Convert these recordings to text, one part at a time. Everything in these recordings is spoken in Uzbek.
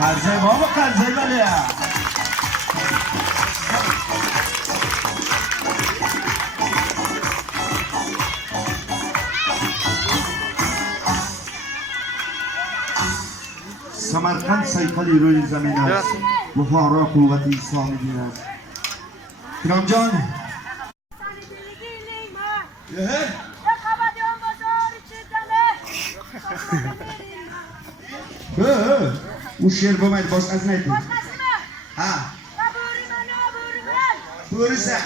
Qarzay bormi? Qarzay bor ya. Samarqand sayqali ro'yi zaminat. Buxoro quvvati islomiyat. Ikromjon. U she'r bo'lmaydi, boshqasini ayting. Boshqasimi? Ha. Bo'risan.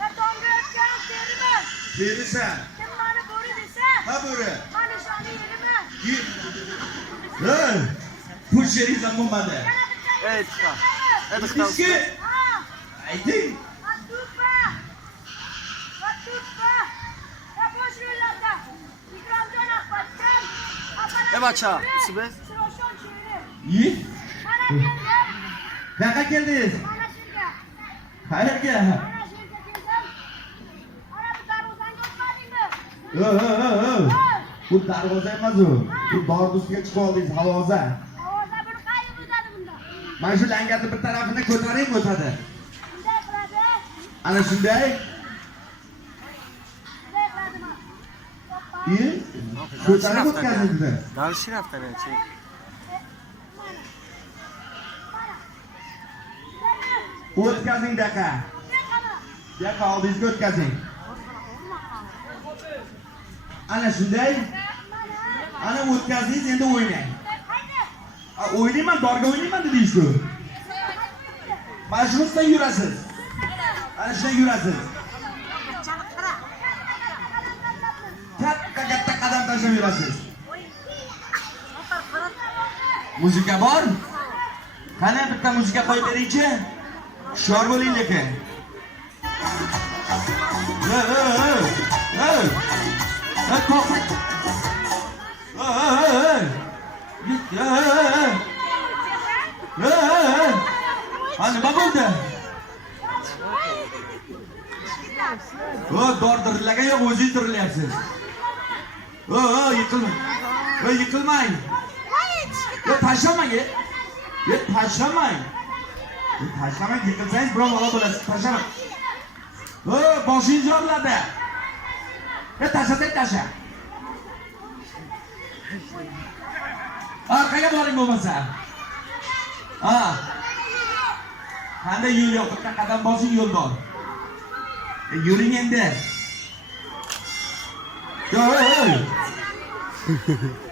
Kartonga o'tgan teriman. Terisan. Kim meni bo'ri desa? Ha bo'ri. Mana shuni yeriman. Bu she'ringizdan bo'lmadi. Ey chiqa. Sizga ayting. Matluba. Ya bosh yo'llarda. Ikromjon Ahmadjon. bacha, ismi? Siroshon she'ri. Yi? Mana keldim. Qayoqqa keldingiz? Mana shunga. Qayerga? Mana sherga keldim. Ana bu darvozani o'tmadingmi? Bu darvoza emas u. Bu dordusiga chiqib oldingiz, havoza. Ovoza buni qayerga o'tadi bunda? Mana shu langarni bir tarafini ko'taring o'tadi. Bunday qiladi. Ana shunday. Bunday qiladimi? Yi? Ko'tarib o'tkazildi. Dalshi raftaga chiq. O'tkazing daqa. Daqa oldingizga o'tkazing. Ana shunday. Ana o'tkazing, endi o'ynang. O'ynayman, dorga o'ynayman dedingiz-ku. Mana shunisidan yurasiz. Ana shunday yurasiz. Katta qadam tashlab yurasiz. Muzika bor? Qani bitta muzika qo'yib beringchi. Hushyor bo'ling lekin. Ha, nima bo'ldi? Dor dirillagan yo'q, o'zingiz dirilyapsiz. Yiqilmang. Yiqilmang. Tashlamang. Tashlamang. Tashlamang, yiqilsangiz birov bola bo'lasiz. Tashlamang. Boshingiz yoriladi. Tasha. Orqaga boring bo'lmasa. Qanday yo'l yo'q, bitta qadam bosing, yo'l bor. Yuring endi.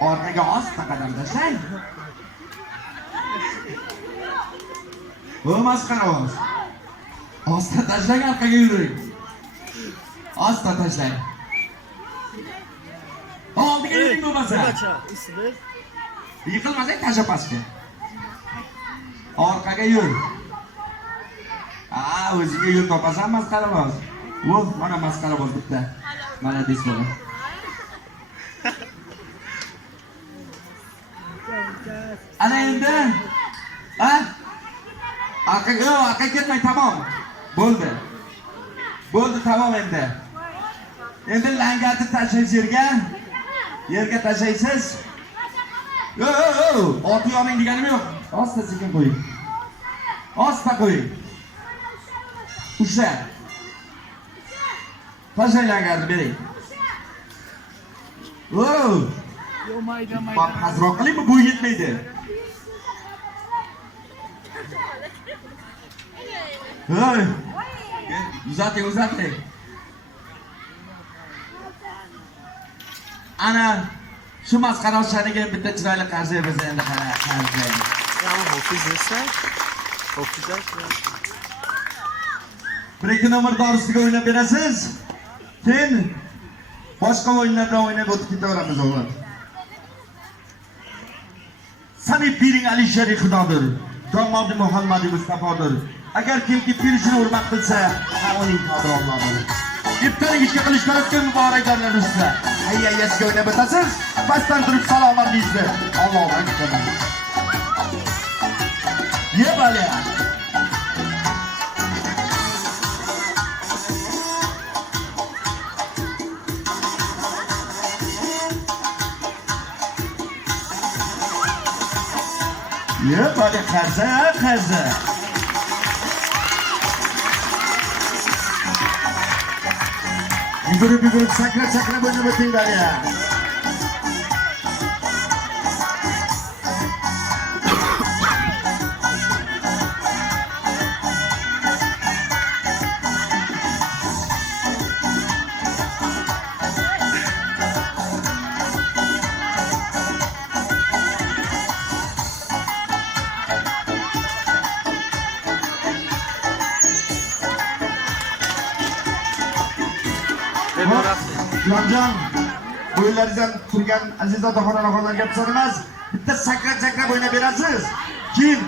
Orqaga asta qadam tashlang. Masxara ovoz. Asta tashlang, orqaga yuring. Asta tashlang. Oldiga yuring bo'lmasa. Bacha, ismi? Yiqilmasang tashlab pastga. Orqaga yur. O'ziga yo'l topasan, masxara ovoz. Mana masxara ovoz bitta. Malades bola. Ana endi. Orqaga ketmang, tamom. Bo'ldi, tamom endi. Endi langarni tashlaysiz yerga tashlaysiz. Oti yoning deganim yo'q. Asta sekin qo'ying. Asta qo'ying. Usha. Tashlang langarni bering. Yo mayda. Pastroq qilingmi, bu yetmaydi. Uzating. Ana shu masxara oshaniga bitta chiroyli qarzi bersa endi qarzi. Ya bu hofizsa? Hofizlar. Bir-ikki nomer dorisiga o'ynab berasiz. Keyin boshqa o'yinlarda o'ynab o'tib ketaveramiz o'g'lim. Sani piring Alisheri Xudodir. Domodi Muhammadi Mustafodir. Agar kimki pirishini hurmat qilsa, uning qadri Allohdir. İftar işe Kılıçdaroğlu mübareklerle üstüne. Hayyayesiga o'ynab o'tasiz. Pastdan turib salom alaysiz. Allohu akbar. Ye bale. Yok hadi kaza. Bir grup sakra boyuna bakayım ya. Yonjon, bo'ylaringizdan turgan aziz otaxon-onaxonlarga pisoq emas, bitta sakra bo'yna berasiz. Kim?